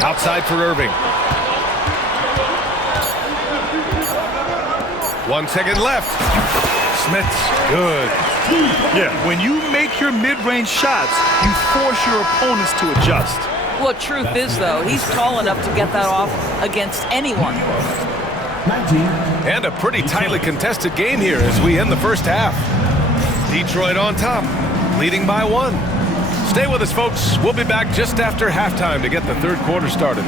Outside for Irving. 1 second left. Smith's good. Yeah, when you make your mid-range shots, you force your opponents to adjust. Well, truth is, though, he's tall enough to get that off against anyone. And a pretty tightly contested game here as we end the first half. Detroit on top, leading by 1. Stay with us, folks. We'll be back just after halftime to get the third quarter started.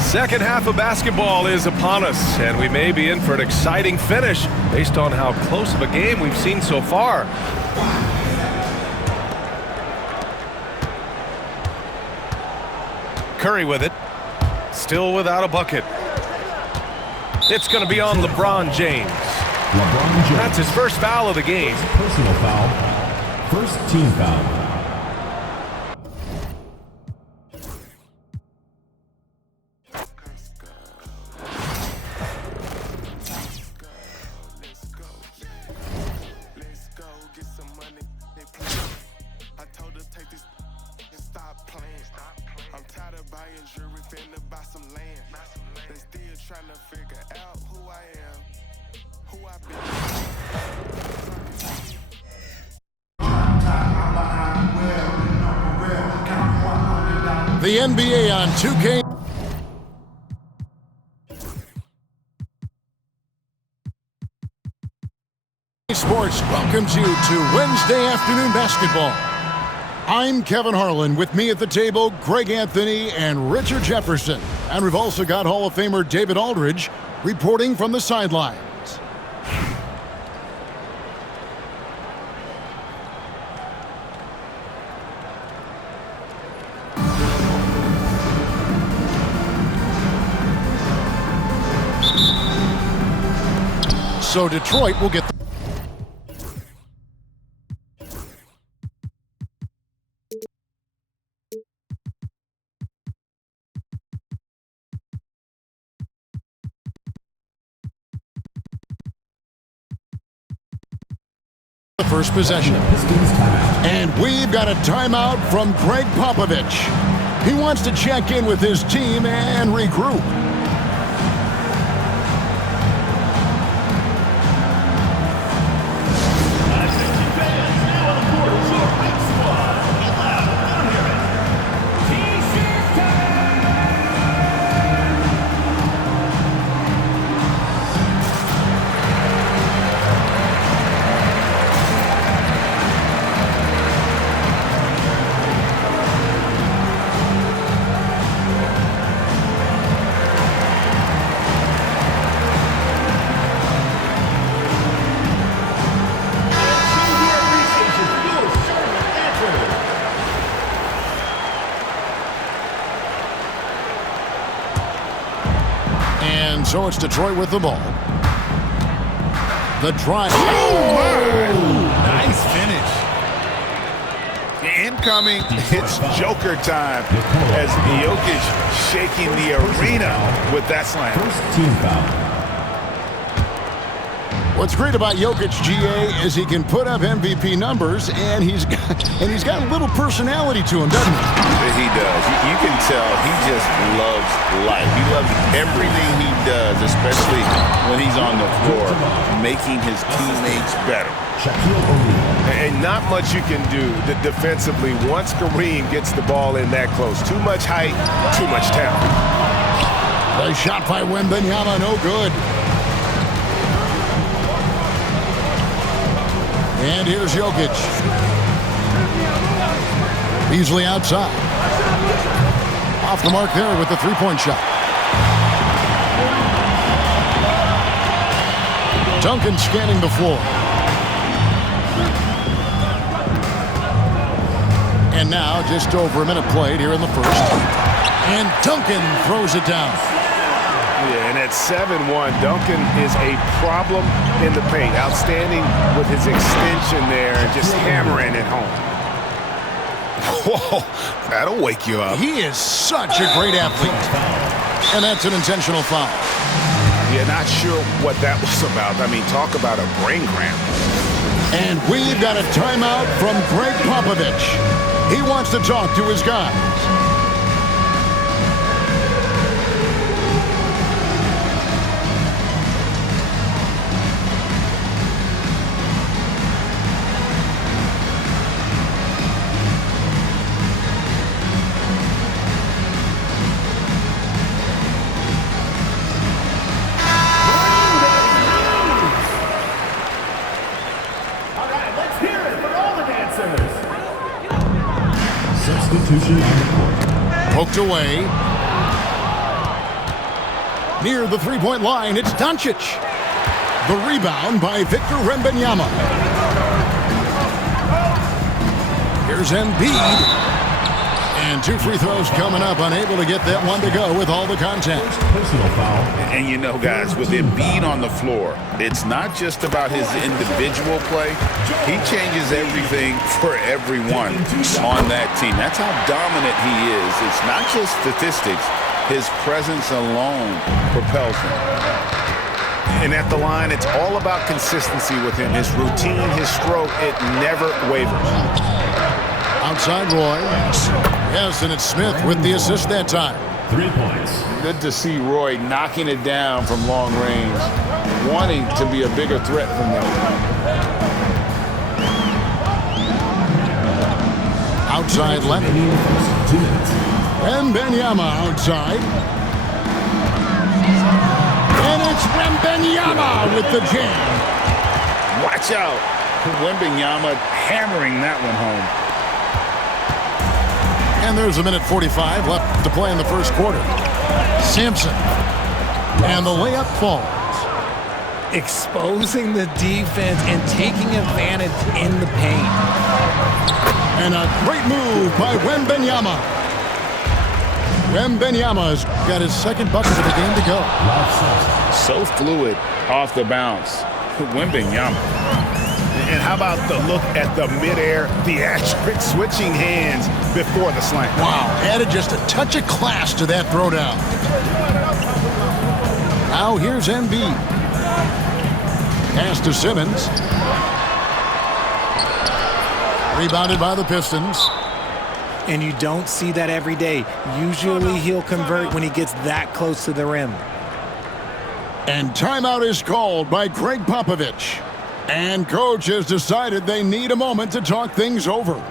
Second half of basketball is upon us, and we may be in for an exciting finish based on how close of a game we've seen so far. Curry with it. Still without a bucket. It's going to be on LeBron James. That's his first foul of the game. Personal foul. First team foul. The NBA on 2K. Sports welcomes you to Wednesday afternoon basketball. I'm Kevin Harlan. With me at the table, Greg Anthony and Richard Jefferson. And we've also got Hall of Famer David Aldridge reporting from the sidelines. So Detroit will get the first possession. And we've got a timeout from Greg Popovich. He wants to check in with his team and regroup. So it's Detroit with the ball. The drive. Oh, my. Nice finish. Incoming. It's Joker time as Jokic shaking the arena with that slam. First team foul. What's great about Jokic, GA, is he can put up MVP numbers, and he's got a little personality to him, doesn't he? He does. You can tell he just loves life. He loves everything he does, especially when he's on the floor, making his teammates better. And not much you can do defensively once Kareem gets the ball in that close. Too much height, too much talent. The shot by Wembanyama, no good. And here's Jokic. Easily outside. Off the mark there with the three-point shot. Duncan scanning the floor. And now just over a minute played here in the first. And Duncan throws it down. Yeah, and at 7-1, Duncan is a problem in the paint. Outstanding with his extension there and just hammering it home. Whoa, that'll wake you up. He is such a great athlete. And that's an intentional foul. Yeah, not sure what that was about. I mean, talk about a brain cramp. And we've got a timeout from Greg Popovich. He wants wants to talk to his guys. Substitution on the court. Poked away. Near the three-point line, it's Doncic. The rebound by Victor Wembanyama. Here's Embiid. And 2 free throws coming up, unable to get that one to go with all the contact. Personal foul. And you know, guys, with Embiid on the floor, it's not just about his individual play. He changes everything for everyone on that team. That's how dominant he is. It's not just statistics. His presence alone propels him. And at the line, it's all about consistency with him. His routine, his stroke, it never wavers. Outside Roy. Yes, and it's Smith with the assist that time. 3 points. Good to see Roy knocking it down from long range, wanting to be a bigger threat from them. Outside left. 2 minutes. Wembanyama outside. And it's Wembanyama with the jam. Watch out. Wembanyama hammering that one home. And there's a minute 45 left to play in the first quarter. Sampson. And the layup falls. Exposing the defense and taking advantage in the paint. And a great move by Wembanyama. Wembanyama's got his second bucket of the game to go. So fluid off the bounce. Wembanyama. And how about the look at the midair theatric switching hands before the slam? Wow, added just a touch of class to that throwdown. Now here's Embiid. Pass to Simmons. Rebounded by the Pistons. And you don't see that every day. Usually he'll convert when he gets that close to the rim. And timeout is called by Greg Popovich. And coach has decided they need a moment to talk things over.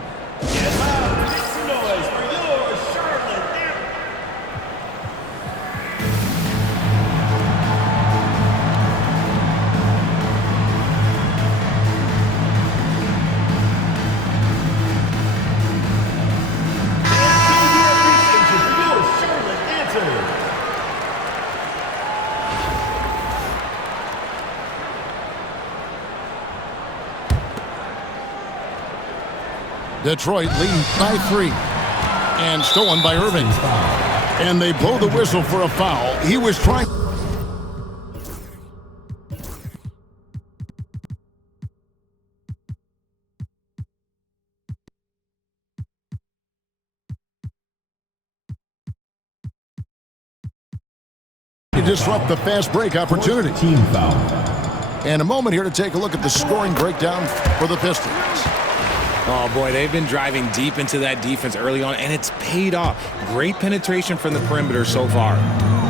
Detroit leading by 3. And stolen by Irving. And they blow the whistle for a foul. He was trying... to disrupt the fast break opportunity. Team foul. And a moment here to take a look at the scoring breakdown for the Pistons. Oh, boy, they've been driving deep into that defense early on, and it's paid off. Great penetration from the perimeter so far.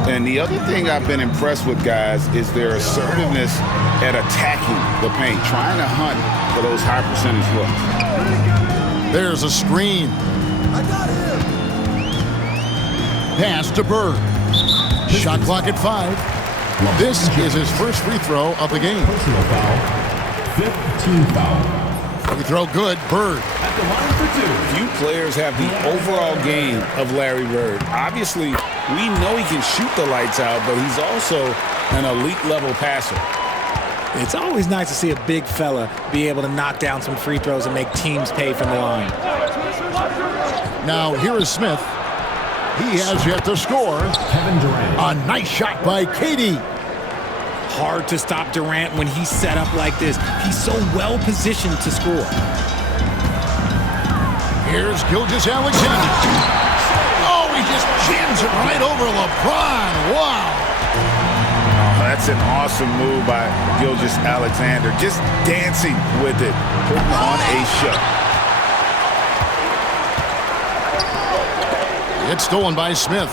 And the other thing I've been impressed with, guys, is their assertiveness at attacking the paint, trying to hunt for those high percentage looks. There's a screen. I got him. Pass to Bird. Shot clock at 5. This is his first free throw of the game. Personal foul. 5th team foul. Free throw good. Bird. At the line for 2. Few players have the overall game of Larry Bird. Obviously, we know he can shoot the lights out, but he's also an elite level passer. It's always nice to see a big fella be able to knock down some free throws and make teams pay from the line. Now here is Smith. He has yet to score. Kevin Durant. A nice shot by KD. Hard to stop Durant when he's set up like this. He's so well positioned to score. Here's Gilgeous-Alexander. Oh, he just jams it right over LeBron. Wow. That's an awesome move by Gilgeous-Alexander. Just dancing with it, putting on a show. It's stolen by Smith.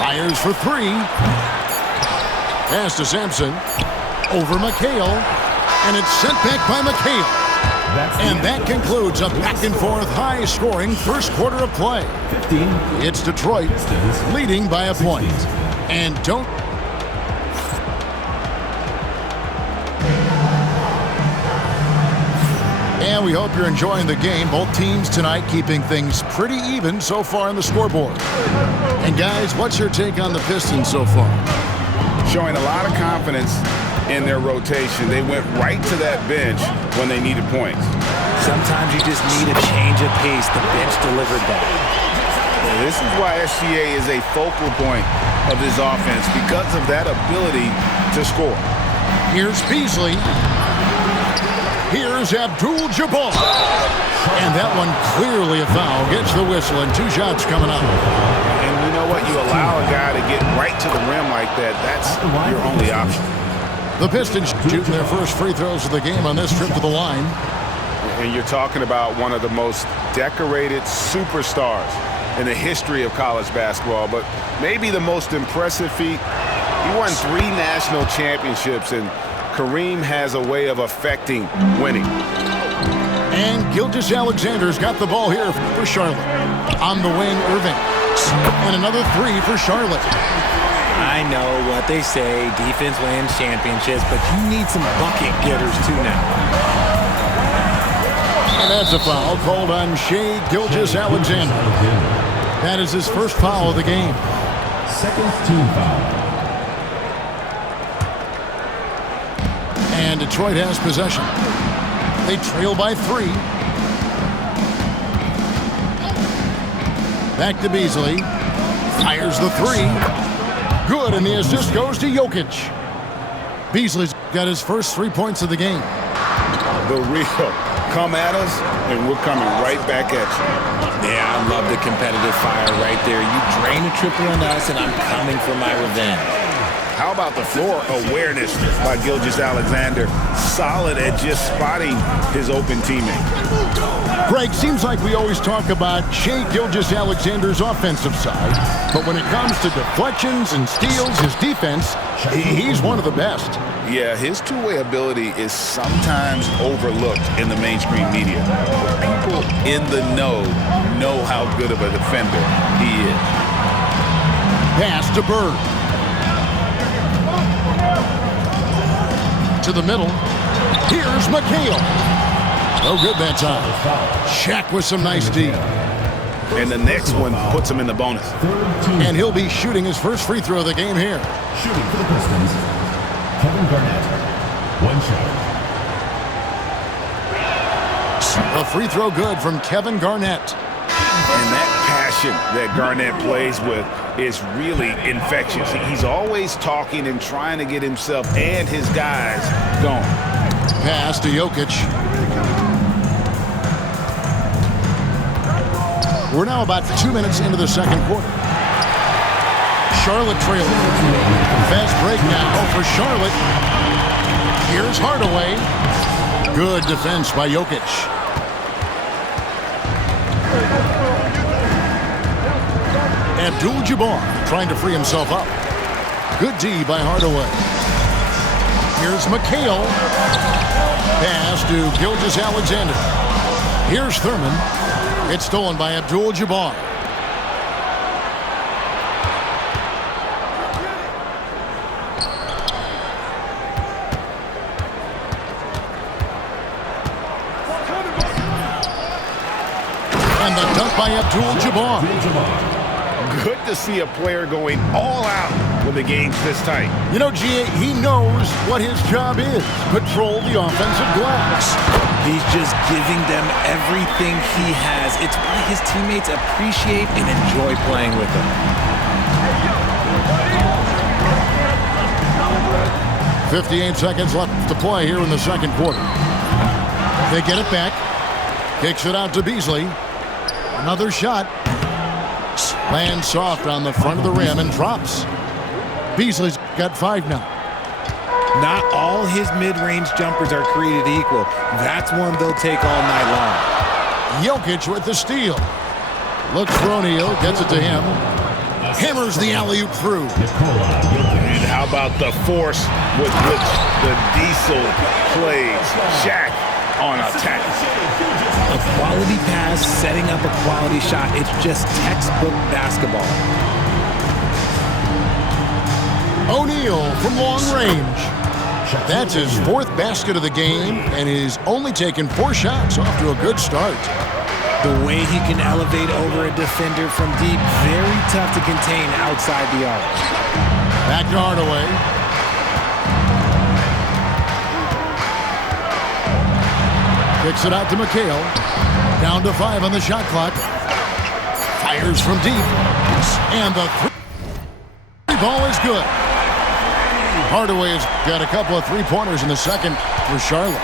Fires for three. Pass to Sampson. Over McHale. And it's sent back by McHale. And that concludes a back-and-forth, high-scoring first quarter of play. 15. It's Detroit leading by a point. And don't... And we hope you're enjoying the game. Both teams tonight keeping things pretty even so far on the scoreboard. And guys, what's your take on the Pistons so far? Showing a lot of confidence in their rotation. They went right to that bench when they needed points. Sometimes you just need a change of pace. The bench delivered that. Well, this is why SGA is a focal point of this offense, because of that ability to score. Here's Beasley. Here's Abdul-Jabbar. And that one clearly a foul. Gets the whistle and 2 shots coming up. And you know what? You allow a guy to get right to the rim like that. That's your only option. The Pistons shooting their first free throws of the game on this trip to the line. And you're talking about one of the most decorated superstars in the history of college basketball, but maybe the most impressive feat. He won 3 national championships, and Kareem has a way of affecting winning. And Gilgeous-Alexander's got the ball here for Charlotte. On the wing, Irving. And another 3 for Charlotte. I know what they say, defense wins championships, but you need some bucket getters too now. And that's a foul called on Shai Gilgeous-Alexander. That is his first foul of the game. Second team foul. And Detroit has possession. They trail by 3. Back to Beasley. Fires the 3. Good, and the assist goes to Jokic. Beasley's got his first 3 points of the game. The real. Come at us, and we're coming right back at you. Yeah, I love the competitive fire right there. You drain a triple on us, and I'm coming for my revenge. How about the floor awareness by Gilgeous-Alexander? Solid at just spotting his open teammate. Greg, seems like we always talk about Shai Gilgeous-Alexander's offensive side, but when it comes to deflections and steals, his defense, he's one of the best. Yeah, his two-way ability is sometimes overlooked in the mainstream media. But people in the know how good of a defender he is. Pass to Bird. To the middle. Here's McHale. No good that time. Shaq with some nice D. And the next one puts him in the bonus. And he'll be shooting his first free throw of the game here. Shooting for the Pistons, Kevin Garnett. 1 shot. A free throw good from Kevin Garnett. And that passion that Garnett plays with is really infectious. He's always talking and trying to get himself and his guys going. Pass to Jokic. We're now about 2 minutes into the second quarter. Charlotte trailing. Fast break now for Charlotte. Here's Hardaway. Good defense by Jokic. Abdul-Jabbar trying to free himself up. Good D by Hardaway. Here's McHale. Pass to Gilgeous-Alexander. Here's Thurman. It's stolen by Abdul-Jabbar. And the dunk by Abdul-Jabbar. Good to see a player going all out when the game's this tight. You know, G.A., he knows what his job is. Control the offensive glass. He's just giving them everything he has. It's why his teammates appreciate and enjoy playing with him. 58 seconds left to play here in the second quarter. They get it back. Kicks it out to Beasley. Another shot. Lands soft on the front of the rim and drops. Beasley's got 5 now. Not all his mid-range jumpers are created equal. That's one they'll take all night long. Jokic with the steal. Looks for O'Neal, gets it to him. Hammers the alley-oop through. And how about the force with which the Diesel plays? Shaq on attack. A quality pass, setting up a quality shot. It's just textbook basketball. O'Neal from long range. That's his 4th basket of the game, and he's only taken 4 shots. Off to a good start. The way he can elevate over a defender from deep, very tough to contain outside the arc. Back to Hardaway. Kicks it out to McHale. Down to 5 on the shot clock. Fires from deep. And the 3 ball is good. Hardaway has got a couple of 3-pointers in the second for Charlotte.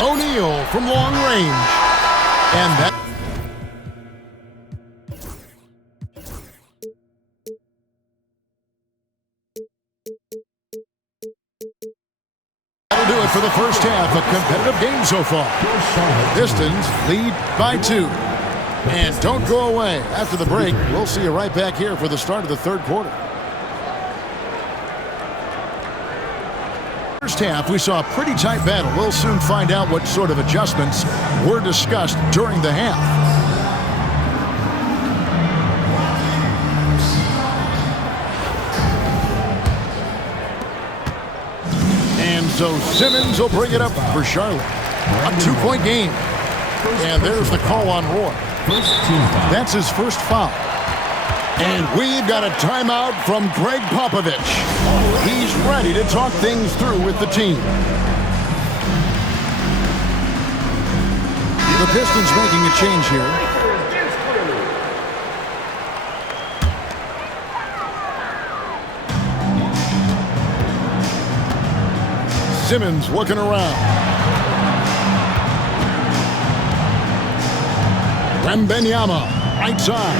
O'Neal from long range. And that that'll do it for the first half. A competitive game so far. Pistons lead by 2. And don't go away. After the break, we'll see you right back here for the start of the third quarter. First half, we saw a pretty tight battle. We'll soon find out what sort of adjustments were discussed during the half. And so Simmons will bring it up for Charlotte. A 2-point game. And there's the call on Roy. That's his first foul. And we've got a timeout from Greg Popovich. He's ready to talk things through with the team. The Pistons making a change here. Simmons working around. Wembanyama, right side.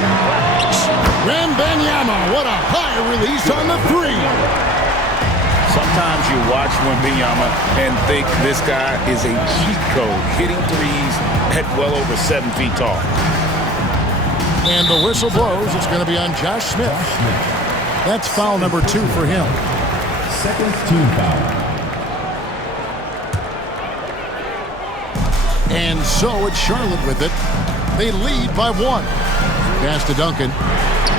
Wembanyama, what a high release on the 3. Sometimes you watch Wembanyama and think this guy is a cheat code, hitting threes at well over 7 feet tall. And the whistle blows. It's going to be on Josh Smith. That's foul number 2 for him. Second team foul. And so it's Charlotte with it. They lead by 1. Pass to Duncan.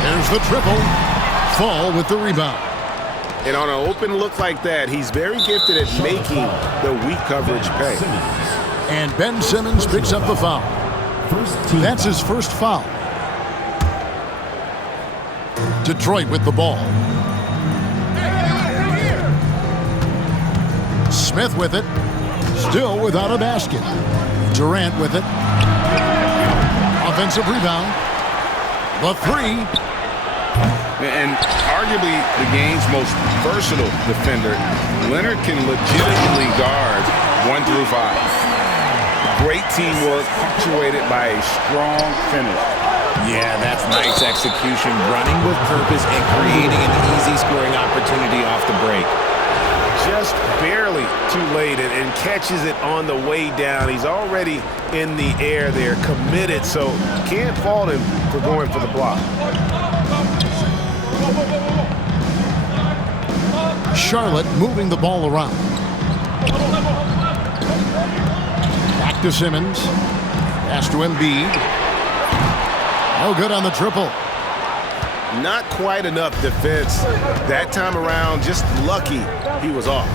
There's the triple. Fall with the rebound. And on an open look like that, he's very gifted at making the weak coverage pay. And Ben Simmons picks up the foul. That's his first foul. Detroit with the ball. Smith with it. Still without a basket. Durant with it. Offensive rebound. The 3. And arguably the game's most versatile defender, Leonard can legitimately guard 1 through 5. Great teamwork punctuated by a strong finish. Yeah, that's nice execution, running with purpose and creating an easy scoring opportunity off the break. Just barely too late and catches it on the way down. He's already in the air there, committed, so can't fault him for going for the block. Charlotte moving the ball around. Back to Simmons. Pass to Embiid. No good on the triple. Not quite enough defense that time around. Just lucky he was off.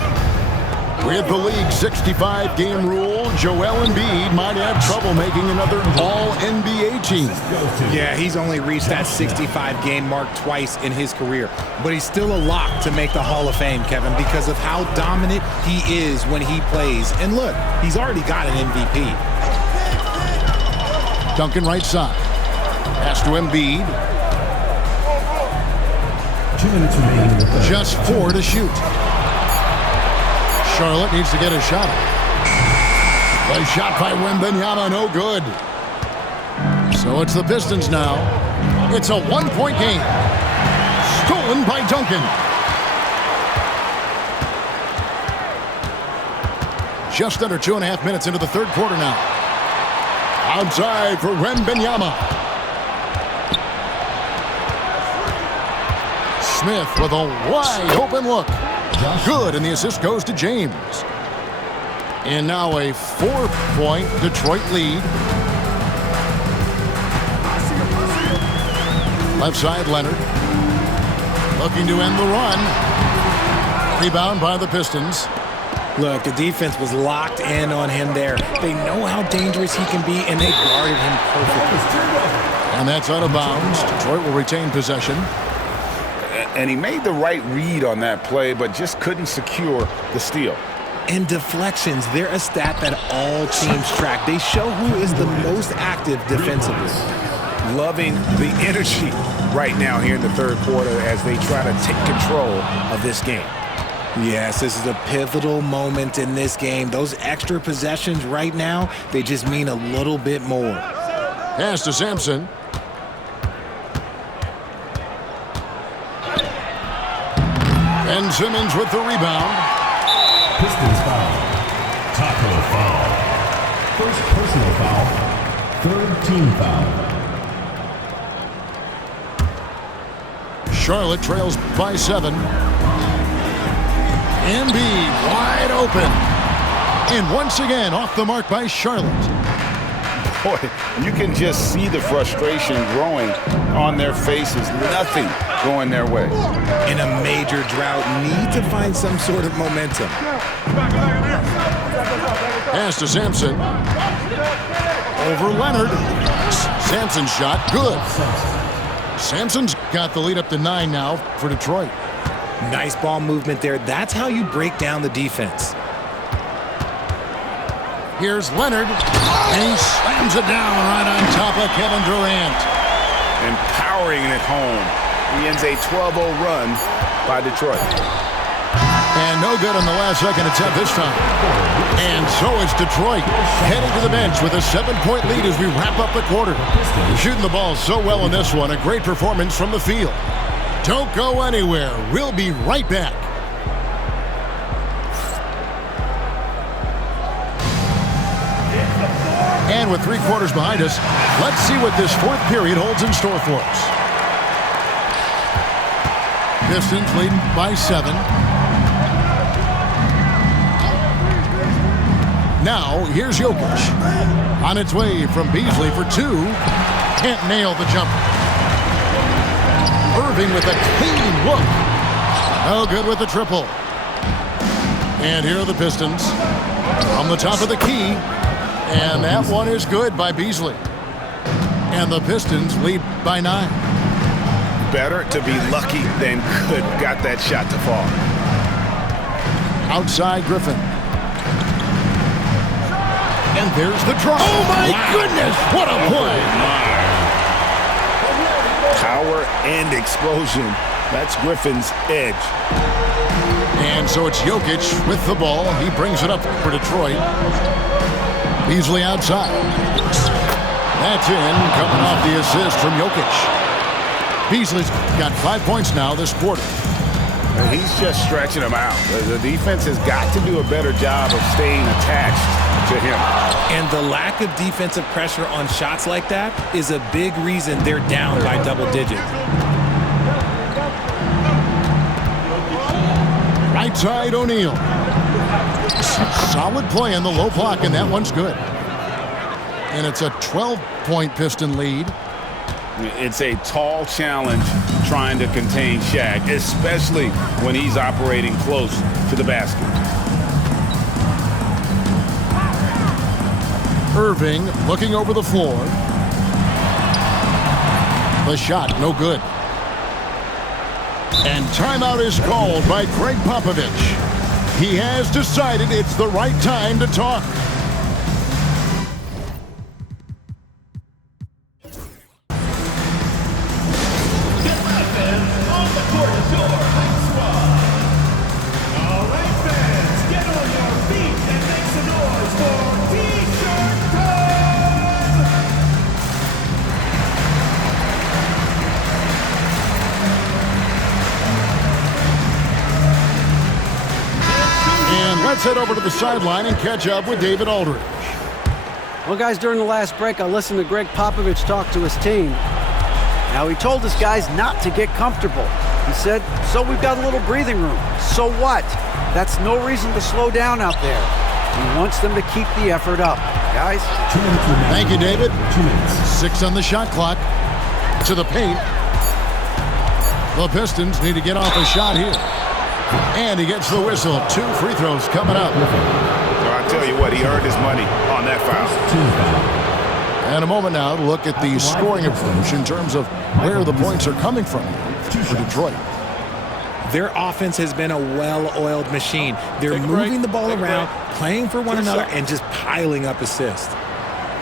With the league's 65-game rule, Joel Embiid might have trouble making another All-NBA team. Yeah, he's only reached that 65-game mark twice in his career. But he's still a lock to make the Hall of Fame, Kevin, because of how dominant he is when he plays. And look, he's already got an MVP. Duncan right side. Pass to Embiid. 2 minutes remaining. Just 4 to shoot. Charlotte needs to get a shot. A shot by Wembanyama, no good. So it's the Pistons now. It's a 1-point game. Stolen by Duncan. Just under 2.5 minutes into the third quarter now. Outside for Wembanyama. Smith with a wide open look. Good, and the assist goes to James. And now a 4-point Detroit lead. Left side, Leonard. Looking to end the run. Rebound by the Pistons. Look, the defense was locked in on him there. They know how dangerous he can be, and they guarded him perfectly. And that's out of bounds. Detroit will retain possession. And he made the right read on that play, but just couldn't secure the steal. And deflections, they're a stat that all teams track. They show who is the most active defensively. Loving the energy right now here in the third quarter as they try to take control of this game. Yes, this is a pivotal moment in this game. Those extra possessions right now, they just mean a little bit more. Pass to Sampson. Ben Simmons with the rebound. Pistons foul. Taco foul. First personal foul. Third team foul. Charlotte trails by 7. Embiid wide open. And once again off the mark by Charlotte. Boy, you can just see the frustration growing on their faces. Nothing going their way. In a major drought, need to find some sort of momentum. Pass to Sampson. Over Leonard. Sampson's shot, good. Sampson's got the lead up to 9 now for Detroit. Nice ball movement there. That's how you break down the defense. Here's Leonard, and he slams it down right on top of Kevin Durant. And powering it home. He ends a 12-0 run by Detroit. And no good on the last second attempt this time. And so it's Detroit heading to the bench with a 7-point lead as we wrap up the quarter. Shooting the ball so well in this one. A great performance from the field. Don't go anywhere. We'll be right back. And with 3 quarters behind us, let's see what this fourth period holds in store for us. Pistons leading by 7. Now, here's Jokic. On its way from Beasley for 2. Can't nail the jumper. Irving with a clean look. No good with the triple. And here are the Pistons from the top of the key. And that one is good by Beasley. And the Pistons lead by 9. Better to be lucky than good. Got that shot to fall. Outside Griffin. And there's the draw. Oh my goodness! What a play! Power and explosion. That's Griffin's edge. And so it's Jokic with the ball. He brings it up for Detroit. Beasley outside. That's in, coming off the assist from Jokic. Beasley's got 5 points now this quarter. And he's just stretching them out. The defense has got to do a better job of staying attached to him. And the lack of defensive pressure on shots like that is a big reason they're down by double digits. Right side, O'Neal. Solid play in the low block, and that one's good. And it's a 12-point Piston lead. It's a tall challenge trying to contain Shaq, especially when he's operating close to the basket. Irving looking over the floor. The shot, no good. And timeout is called by Greg Popovich. He has decided it's the right time to talk. Let's head over to the sideline and catch up with David Aldridge. Well, guys, during the last break, I listened to Greg Popovich talk to his team. Now, he told his guys not to get comfortable. He said, so we've got a little breathing room. So what? That's no reason to slow down out there. He wants them to keep the effort up. Guys? Thank you, David. 6 on the shot clock. To the paint. The Pistons need to get off a shot here. And he gets the whistle. 2 free throws coming up. Well, I tell you what, he earned his money on that foul. And a moment now to look at the scoring approach in terms of where the points are coming from for Detroit. Their offense has been a well-oiled machine. They're moving the ball around, playing for one another, and just piling up assists.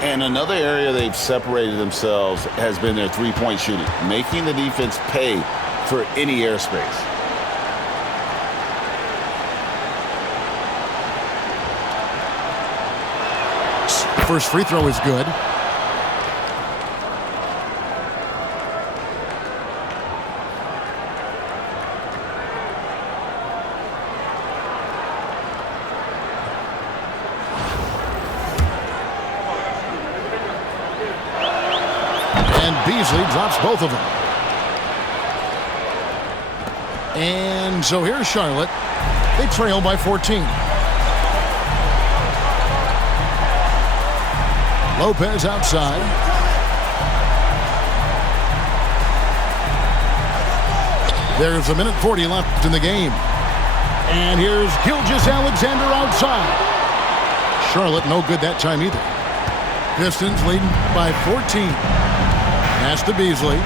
And another area they've separated themselves has been their three-point shooting, making the defense pay for any airspace. First free throw is good. And Beasley drops both of them. And so here's Charlotte. They trail by 14. Lopez outside. There's a minute 40 left in the game. And here's Gilgeous-Alexander outside. Charlotte no good that time either. Pistons leading by 14. Pass to Beasley.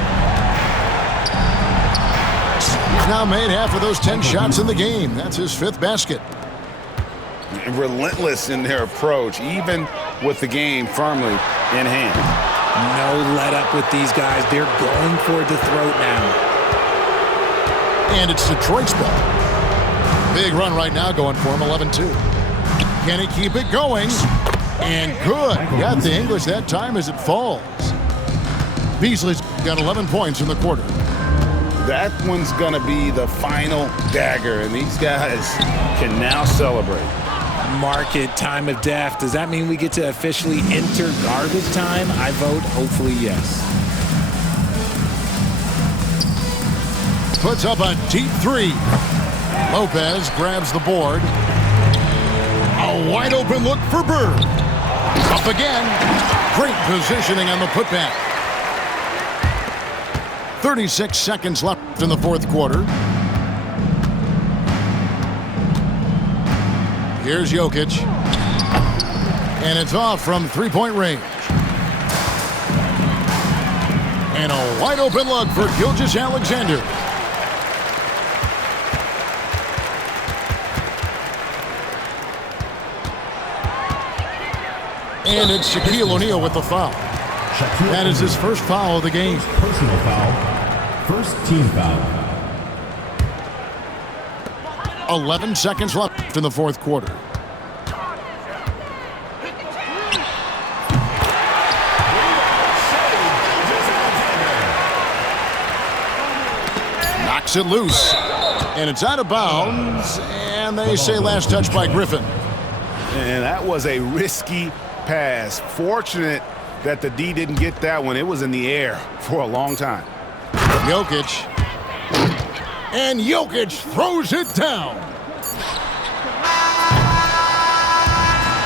He's now made half of those 10 shots in the game. That's his 5th basket. Relentless in their approach, even with the game firmly in hand. No let up with these guys. They're going for the throat now. And it's Detroit's ball. Big run right now going for him, 11-2. Can he keep it going? And good. Got the English that time as it falls. Beasley's got 11 points in the quarter. That one's going to be the final dagger, and these guys can now celebrate. Market time of death. Does that mean we get to officially enter garbage time? I vote hopefully yes. Puts up a deep 3. Lopez grabs the board. A wide open look for Bird. Up again. Great positioning on the putback. 36 seconds left in the 4th quarter. Here's Jokic. And it's off from 3-point range. And a wide open look for Gilgeous-Alexander. And it's Shaquille O'Neal with the foul. That is his first foul of the game. Personal foul. First team foul. 11 seconds left in the 4th quarter. Knocks it loose. And it's out of bounds. And they say last touch by Griffin. And that was a risky pass. Fortunate that the D didn't get that one. It was in the air for a long time. Jokic. And Jokic throws it down.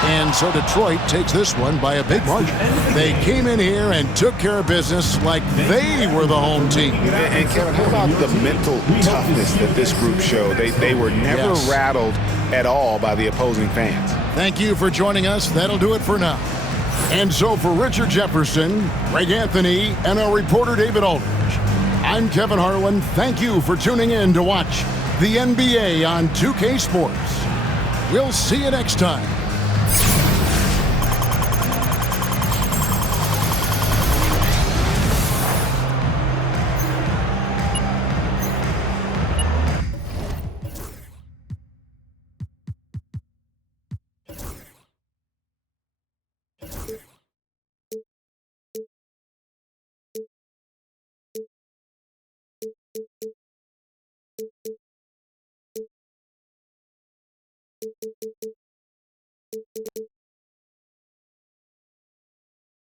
And so Detroit takes this one by a big margin. They came in here and took care of business like they were the home team. And Kevin, how about the mental toughness that this group showed? They were never rattled at all by the opposing fans. Thank you for joining us. That'll do it for now. And so for Richard Jefferson, Greg Anthony, and our reporter David Aldridge, I'm Kevin Harlan. Thank you for tuning in to watch the NBA on 2K Sports. We'll see you next time.